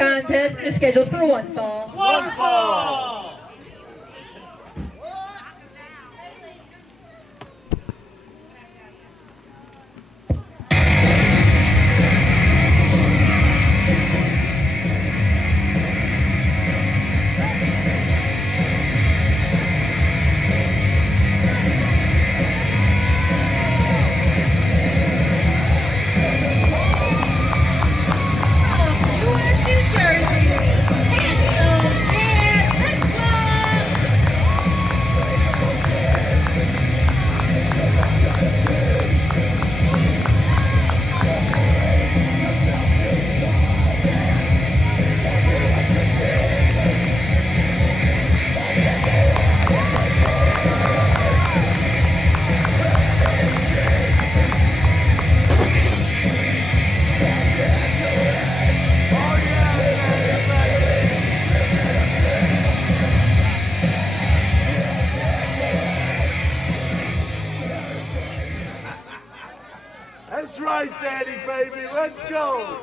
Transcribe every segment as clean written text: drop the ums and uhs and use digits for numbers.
contest is scheduled for one fall. One fall! That's right, Daddy, baby. Let's go.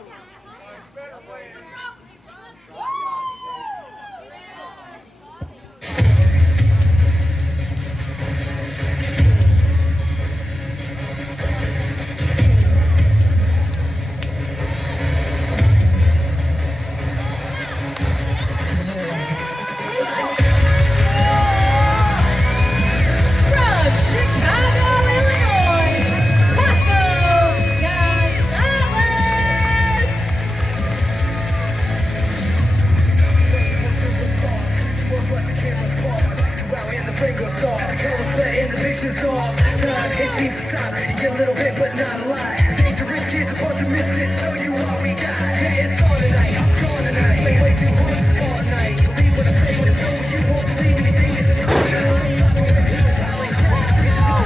Off. Son, it seems to stop. You get a little bit, but not a lot. Dangerous kids, a bunch of misfits. Show you what we got. Yeah, it's on tonight. I'm gone tonight. Way too close to fall tonight. Believe what I say when it's over. You won't believe anything that's so nice. So stop what we're doing. Silent crash. It's all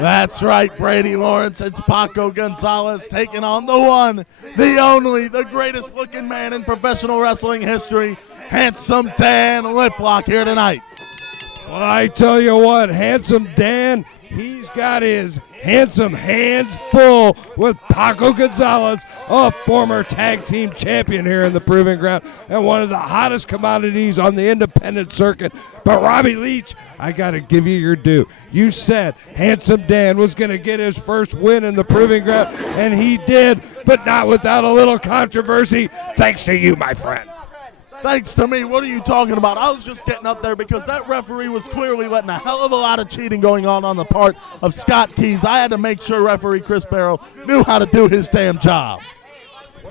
That's right, Brady Lawrence. It's Paco Gonzalez taking on the one, the only, the greatest looking man in professional wrestling history, Handsome Dan Liplock, here tonight. Well, I tell you what, Handsome Dan, he's got his handsome hands full with Paco Gonzalez, a former tag team champion here in the Proving Ground and one of the hottest commodities on the independent circuit. But Robbie Leach, I got to give you your due. You said Handsome Dan was going to get his first win in the Proving Ground, and he did, but not without a little controversy, thanks to you, my friend. Thanks to me? What are you talking about? I was just getting up there because that referee was clearly letting a hell of a lot of cheating going on the part of Scott Keys. I had to make sure referee Chris Barrow knew how to do his damn job.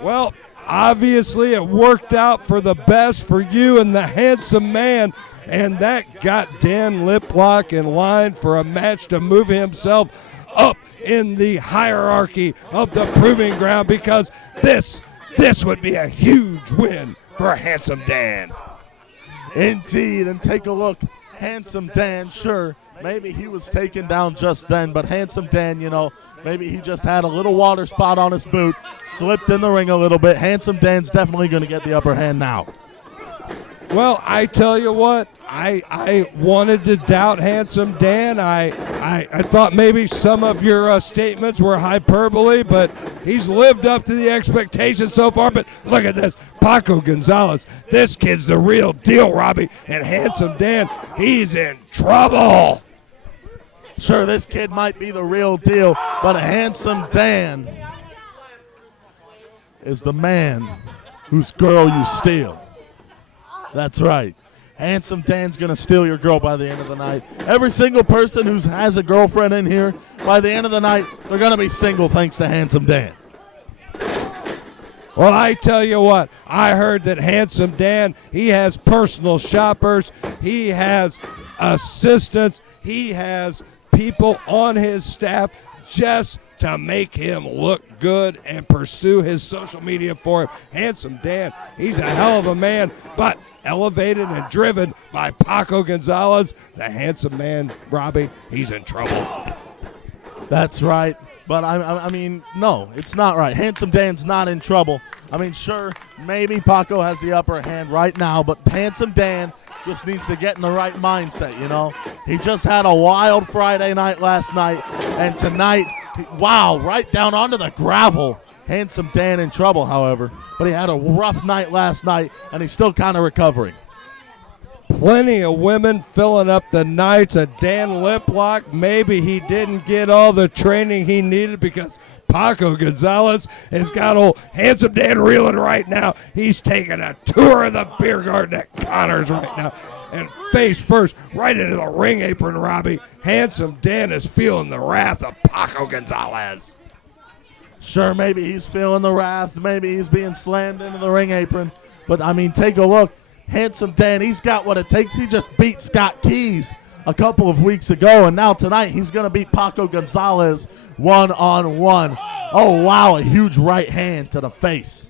Well, obviously it worked out for the best for you and the Handsome Man, and that got Dan Liplock in line for a match to move himself up in the hierarchy of the Proving Ground, because this would be a huge win for Handsome Dan. Indeed, and take a look. Handsome Dan, sure, maybe he was taken down just then, but Handsome Dan, you know, maybe he just had a little water spot on his boot, slipped in the ring a little bit. Handsome Dan's definitely going to get the upper hand now. Well, I tell you what, I wanted to doubt Handsome Dan. I thought maybe some of your statements were hyperbole, but he's lived up to the expectations so far. But look at this, Paco Gonzalez. This kid's the real deal, Robbie. And Handsome Dan, he's in trouble. Sure, this kid might be the real deal, but Handsome Dan is the man whose girl you steal. That's right. Handsome Dan's going to steal your girl by the end of the night. Every single person who has a girlfriend in here, by the end of the night, they're going to be single thanks to Handsome Dan. Well, I tell you what, I heard that Handsome Dan, he has personal shoppers, he has assistants, he has people on his staff just to make him look good and pursue his social media for him. Handsome Dan, he's a hell of a man, but elevated and driven by Paco Gonzalez, the Handsome Man, Robbie, he's in trouble. That's right. But I mean, no, it's not right. Handsome Dan's not in trouble. I mean, sure, maybe Paco has the upper hand right now, but Handsome Dan just needs to get in the right mindset, you know. He just had a wild Friday night last night, and tonight, wow, right down onto the gravel. Handsome Dan in trouble, however, but he had a rough night last night, and he's still kind of recovering. Plenty of women filling up the nights of Dan Liplock. Maybe he didn't get all the training he needed because Paco Gonzalez has got old Handsome Dan reeling right now. He's taking a tour of the beer garden at Connors right now. And face first, right into the ring apron, Robbie. Handsome Dan is feeling the wrath of Paco Gonzalez. Sure, maybe he's feeling the wrath. Maybe he's being slammed into the ring apron. But, I mean, take a look. Handsome Dan, he's got what it takes. He just beat Scott Keys a couple of weeks ago, and now tonight he's going to beat Paco Gonzalez one-on-one. Oh, wow, a huge right hand to the face.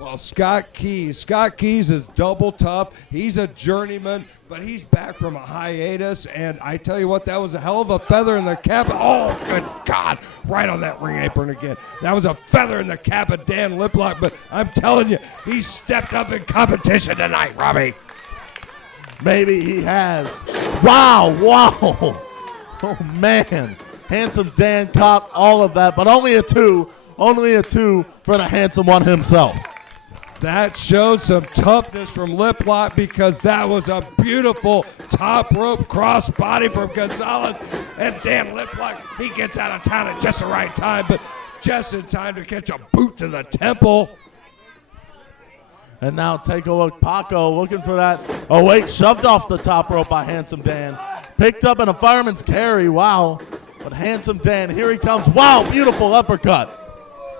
Well, Scott Keys is double tough. He's a journeyman, but he's back from a hiatus, and I tell you what, that was a hell of a feather in the cap. Oh, good God, right on that ring apron again. That was a feather in the cap of Dan Liplock, but I'm telling you, he stepped up in competition tonight, Robbie. Maybe he has. Wow. Oh, man. Handsome Dan caught all of that, but only a two for the Handsome One himself. That shows some toughness from Liplock because that was a beautiful top rope crossbody from Gonzalez. And Dan Liplock, he gets out of town at just the right time, but just in time to catch a boot to the temple. And now take a look. Paco looking for that. Oh, wait, shoved off the top rope by Handsome Dan. Picked up in a fireman's carry. Wow. But Handsome Dan, here he comes. Wow, beautiful uppercut.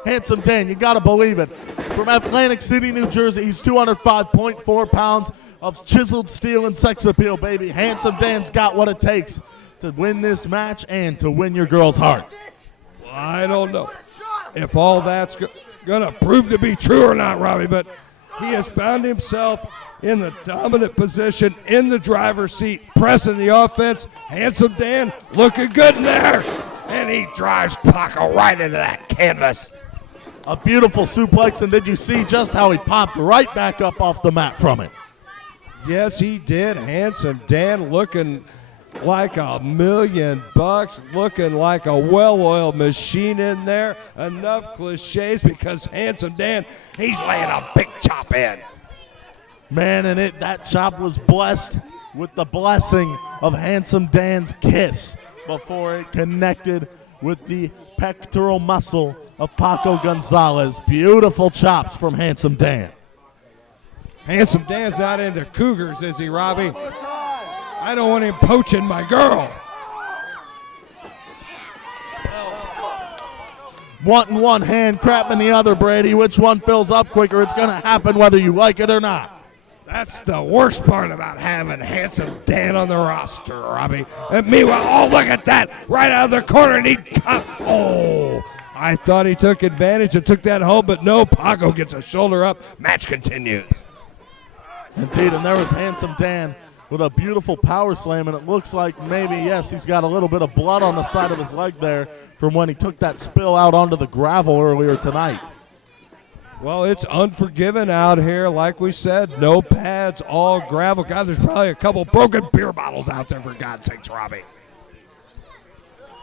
Handsome Dan, you got to believe it. From Atlantic City, New Jersey, he's 205.4 pounds of chiseled steel and sex appeal, baby. Handsome Dan's got what it takes to win this match and to win your girl's heart. Well, I don't know if all that's going to prove to be true or not, Robbie, but he has found himself in the dominant position in the driver's seat, pressing the offense. Handsome Dan looking good in there, and he drives Paco right into that canvas. A beautiful suplex, and did you see just how he popped right back up off the mat from it? Yes, he did. Handsome Dan looking like $1,000,000, looking like a well-oiled machine in there. Enough cliches because Handsome Dan, he's laying a big chop in. Man, and that chop was blessed with the blessing of Handsome Dan's kiss before it connected with the pectoral muscle of Paco Gonzalez. Beautiful chops from Handsome Dan. Handsome Dan's not into cougars, is he, Robbie? I don't want him poaching my girl. Wanting one hand, crapping the other, Brady. Which one fills up quicker? It's going to happen whether you like it or not. That's the worst part about having Handsome Dan on the roster, Robbie. And meanwhile, oh, look at that. Right out of the corner, and he come. Oh, I thought he took advantage and took that home, but no, Paco gets a shoulder up. Match continues. Indeed, and there was Handsome Dan with a beautiful power slam, and it looks like maybe, yes, he's got a little bit of blood on the side of his leg there from when he took that spill out onto the gravel earlier tonight. Well, it's unforgiving out here. Like we said, no pads, all gravel. God, there's probably a couple broken beer bottles out there, for God's sakes, Robbie.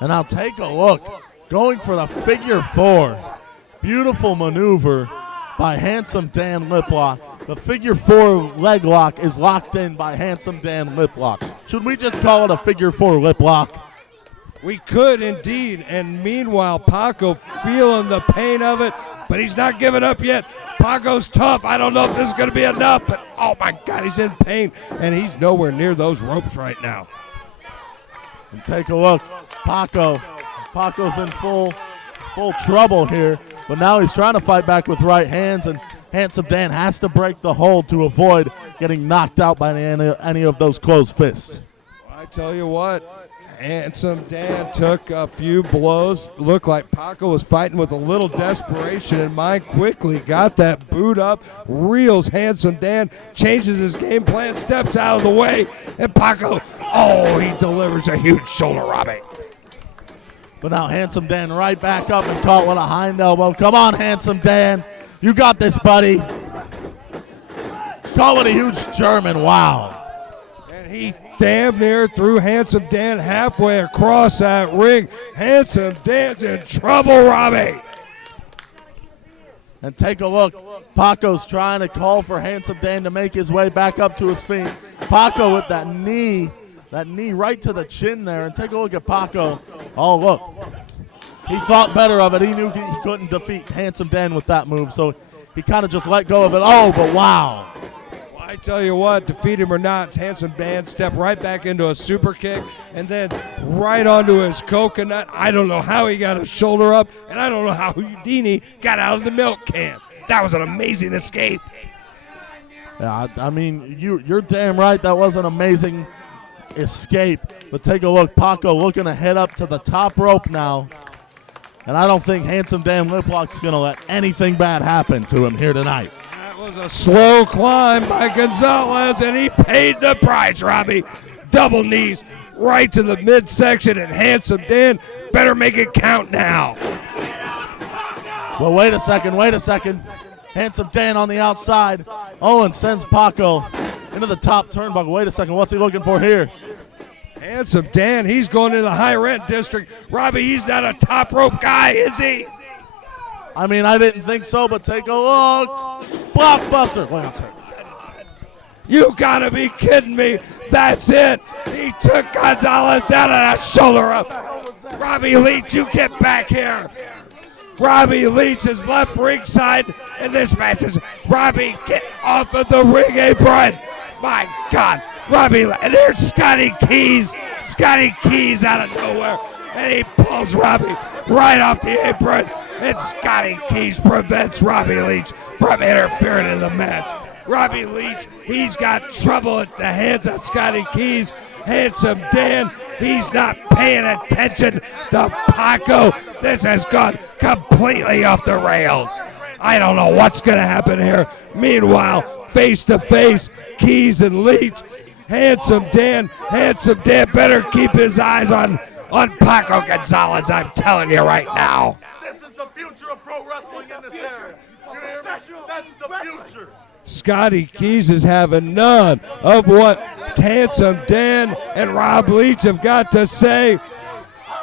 And I'll take a look. Going for the figure four. Beautiful maneuver by Handsome Dan Liplock. The figure four leg lock is locked in by Handsome Dan Liplock. Should we just call it a figure four lip lock? We could indeed. And meanwhile, Paco feeling the pain of it, but he's not giving up yet. Paco's tough. I don't know if this is going to be enough, but oh my God, he's in pain, and he's nowhere near those ropes right now. And take a look. Paco's in full trouble here, but now he's trying to fight back with right hands, and Handsome Dan has to break the hold to avoid getting knocked out by any of those closed fists. I tell you what, Handsome Dan took a few blows. Looked like Paco was fighting with a little desperation in mind. Quickly got that boot up, reels Handsome Dan, changes his game plan, steps out of the way, and Paco, oh, he delivers a huge shoulder, Robbie. But now Handsome Dan right back up and caught with a hind elbow. Come on, Handsome Dan. You got this, buddy. Call it a huge German. Wow. And he damn near threw Handsome Dan halfway across that ring. Handsome Dan's in trouble, Robbie. And take a look. Paco's trying to call for Handsome Dan to make his way back up to his feet. Paco with that knee right to the chin there. And take a look at Paco. Oh, look. He thought better of it. He knew he couldn't defeat Handsome Dan with that move, so he kind of just let go of it. Oh, but wow. Well, I tell you what, defeat him or not, Handsome Dan stepped right back into a super kick and then right onto his coconut. I don't know how he got his shoulder up, and I don't know how Houdini got out of the milk can. That was an amazing escape. Yeah, I mean, you're damn right that was an amazing escape. But take a look, Paco looking to head up to the top rope now. And I don't think Handsome Dan Liplock's going to let anything bad happen to him here tonight. That was a slow climb by Gonzalez, and he paid the price, Robbie. Double knees right to the midsection, and Handsome Dan better make it count now. Well, wait a second. Handsome Dan on the outside. Oh, and sends Paco into the top turnbuckle. Wait a second, what's he looking for here? Handsome Dan, he's going to the high rent district. Robbie, he's not a top rope guy, is he? I mean, I didn't think so, but take a look. Blockbuster. Wait, that's hurt. You gotta be kidding me. That's it. He took Gonzalez down and a shoulder up. Robbie Leach, you get back here. Robbie Leach is left ringside, and this match is Robbie, get off of the ring apron. My God. Robbie, and there's Scotty Keys. Scotty Keys out of nowhere, and he pulls Robbie right off the apron, and Scotty Keys prevents Robbie Leach from interfering in the match. Robbie Leach, he's got trouble at the hands of Scotty Keys. Handsome Dan, he's not paying attention to Paco. This has gone completely off the rails. I don't know what's going to happen here. Meanwhile, face to face, Keys and Leach. Handsome Dan better keep his eyes on Paco Gonzalez, I'm telling you right now. This is the future of pro wrestling in this era. You hear me? That's the future. Scotty Keys is having none of what Handsome Dan and Rob Leach have got to say.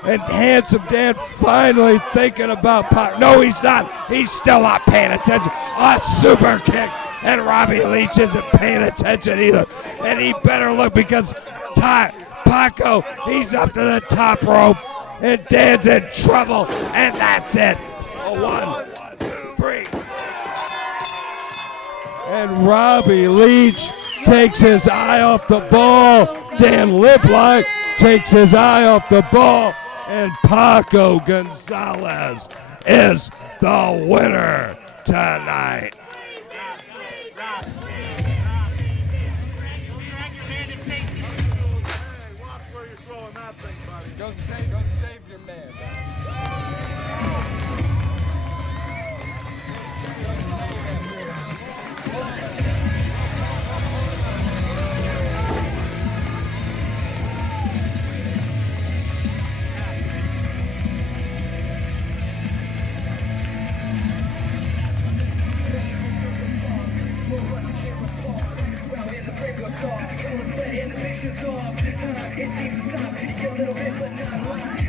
And Handsome Dan finally thinking about Paco. No, he's not. He's still not paying attention. A super kick. And Robbie Leach isn't paying attention either. And he better look because Paco, he's up to the top rope. And Dan's in trouble. And that's it. A 1, 2, 3. And Robbie Leach takes his eye off the ball. Dan Liplock takes his eye off the ball. And Paco Gonzalez is the winner tonight. Go save your man. And the picture's off. This time it seems to stop. You get a little bit, but not a lot.